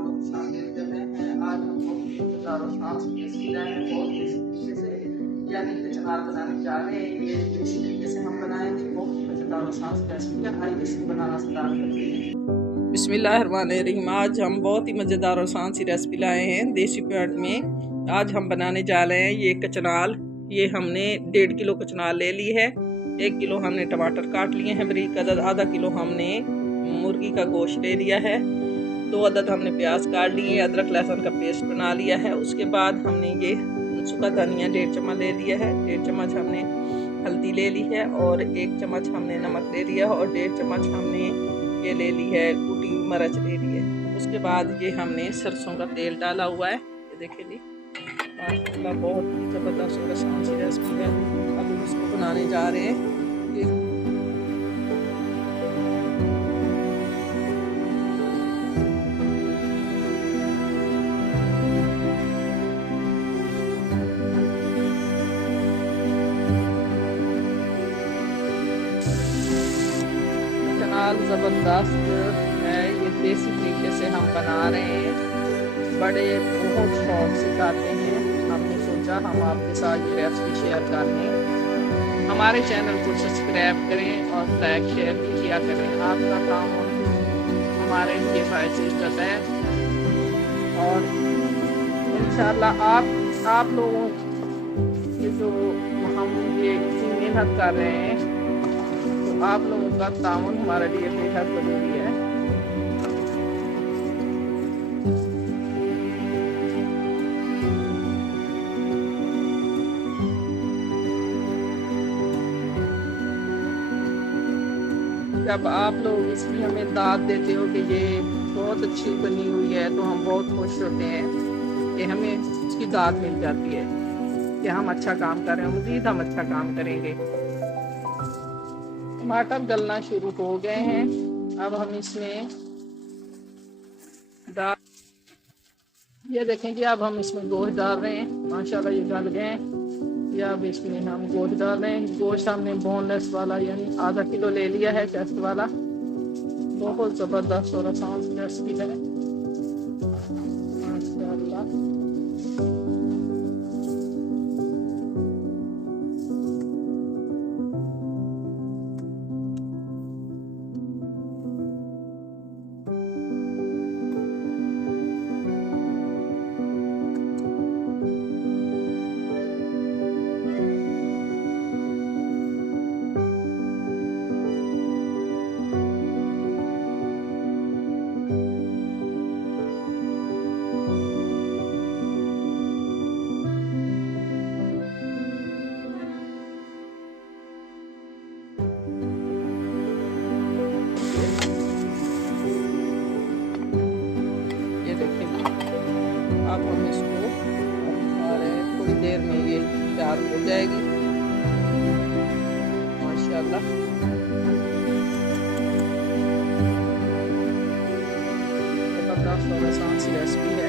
आपको खुशामदीद करते हैं। आज हम बहुत ही मज़ेदार और खास रेसिपी लाए हैं, बहुत ही तरीके से यानी कचनार बनाने जा रहे हैं। ये देसी तरीके से हम बनाएंगे, बहुत ही मज़ेदार और खास रेसिपी है। आइए इसको बनाना स्टार्ट करते हैं। बिस्मिल्लाहिर्रहमानिर्रहीम। आज हम बहुत ही मज़ेदार और आसान सी रेसिपी लाए हैं देसी पॉट में। आज हम बनाने जा रहे हैं ये कचनाल। ये हमने 1.5 किलो कचनाल ले ली है। 1 किलो हमने टमाटर काट लिए हैं बारीक अदद। आधा किलो हमने मुर्गी का गोश्त ले लिया है। 2 अदद हमने प्याज काट लिए, अदरक लहसुन का पेस्ट बना लिया है। उसके बाद हमने ये सूखा धनिया 1.5 चम्मच ले लिया है। 1.5 चम्मच हमने हल्दी ले ली है और 1 चम्मच हमने नमक ले लिया है और 1.5 चम्मच हमने ये ले ली है कुटी मिर्च ले ली है। उसके बाद ये हमने सरसों का तेल डाला हुआ है। ये देखिए जी, माशाल्लाह बहुत ही ज़बरदस्त और आसान सी रेसिपी है। अब हम इसको बनाने जा रहे हैं। कचनाल ज़बरदस्त है, ये देसी तरीके से हम बना रहे हैं। बड़े बहुत शौक से खाते हैं। हमने सोचा हम आपके साथ ये रेसिपी शेयर कर लें। हमारे चैनल को सब्सक्राइब करें और लाइक शेयर भी किया करें। आपका काम हमारे लिए बायस इज्जत है और इंशाल्लाह आप लोगों की जो हम ये इतनी मेहनत कर रहे हैं, तो आप लोगों का ताउन हमारे लिए बेहद ज़रूरी है। जब आप लोग इसकी हमें दाद देते हो कि ये बहुत अच्छी बनी हुई है, तो हम बहुत खुश होते हैं कि हमें इसकी दाद मिल जाती है कि हम अच्छा काम कर रहे हैं। मज़ीद हम अच्छा काम करेंगे। टमाटर गलना शुरू हो गए हैं। अब हम इसमें ये देखें कि अब हम इसमें गोश्त डाल रहे हैं। माशाल्लाह ये गल गए हैं। या अब इसमें हम गोश्त डाल रहे हैं। गोश्त हमने बोनलेस वाला यानी आधा किलो ले लिया है, चेस्ट वाला। बहुत ज़बरदस्त और आसान रेसिपी है माशाल्लाह। अब हम इसको और थोड़ी देर में ये तैयार हो जाएगी माशाल्लाह। ज़बरदस्त और आसान सी रेसिपी है।